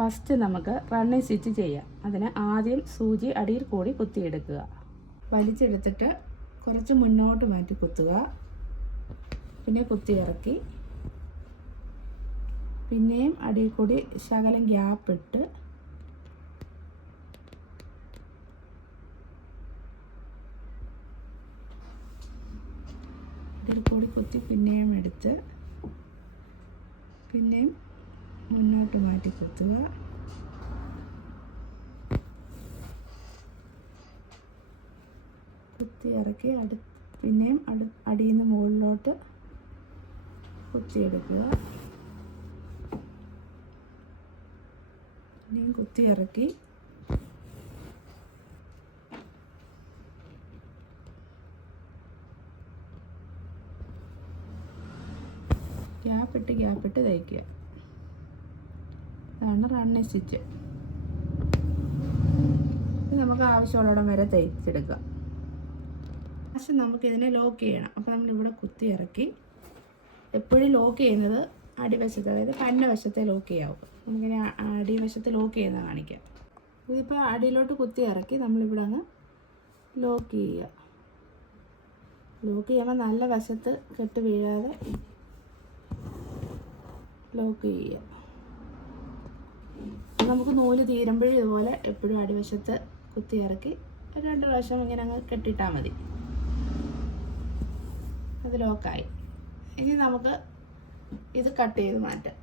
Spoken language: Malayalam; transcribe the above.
ഫസ്റ്റ് നമുക്ക് റണ്ണിങ് സ്റ്റിച്ച് ചെയ്യാം. അതിന് ആദ്യം സൂചി അടിയിൽ കൂടി കുത്തിയെടുക്കുക. വലിച്ചെടുത്തിട്ട് കുറച്ച് മുന്നോട്ട് മാറ്റി കുത്തുക. പിന്നെ കുത്തി ഇറക്കി പിന്നെയും അടിയിൽ കൂടി ശകലം ഗ്യാപ്പ് ഇട്ട് അടിയിൽ കൂടി കുത്തി പിന്നെയും എടുത്ത് പിന്നെയും മുന്നോട്ട് മാറ്റി കുത്തുക. കുത്തി ഇറക്കി പിന്നെയും അടിയിൽ നിന്ന് മുകളിലോട്ട് കുത്തിയെടുക്കുക. പിന്നെയും കുത്തി ഇറക്കി ഗ്യാപ്പിട്ട് തയ്ക്കുക. അതാണ് റണ്ണിങ് സ്റ്റിച്ച്. നമുക്ക് ആവശ്യമുള്ളിടം വരെ തയ്ച്ചെടുക്കുക. പക്ഷെ നമുക്കിതിനെ ലോക്ക് ചെയ്യണം. അപ്പോൾ നമ്മളിവിടെ കുത്തി ഇറക്കി എപ്പോഴും ലോക്ക് ചെയ്യുന്നത് അടിവശത്ത്, അതായത് കന്നവശത്തെ ലോക്ക് ചെയ്യാവും. നമുക്കിങ്ങനെ അടിവശത്ത് ലോക്ക് ചെയ്യുന്നത് കാണിക്കാം. ഇതിപ്പോൾ അടിയിലോട്ട് കുത്തി ഇറക്കി നമ്മളിവിടെ അങ്ങ് ലോക്ക് ചെയ്യുക. ലോക്ക് ചെയ്യുമ്പോൾ നല്ല വശത്ത് കെട്ട് വീഴാതെ ലോക്ക് ചെയ്യുക. നമുക്ക് നൂല് തീരുമ്പോഴും ഇതുപോലെ എപ്പോഴും അടിവശത്ത് കുത്തി ഇറക്കി 2 പ്രാവശ്യം ഇങ്ങനെ അങ്ങ് കെട്ടിയിട്ടാൽ മതി. അത് ലോക്കായി. ഇനി നമുക്ക് ഇത് കട്ട് ചെയ്ത് മാറ്റാം.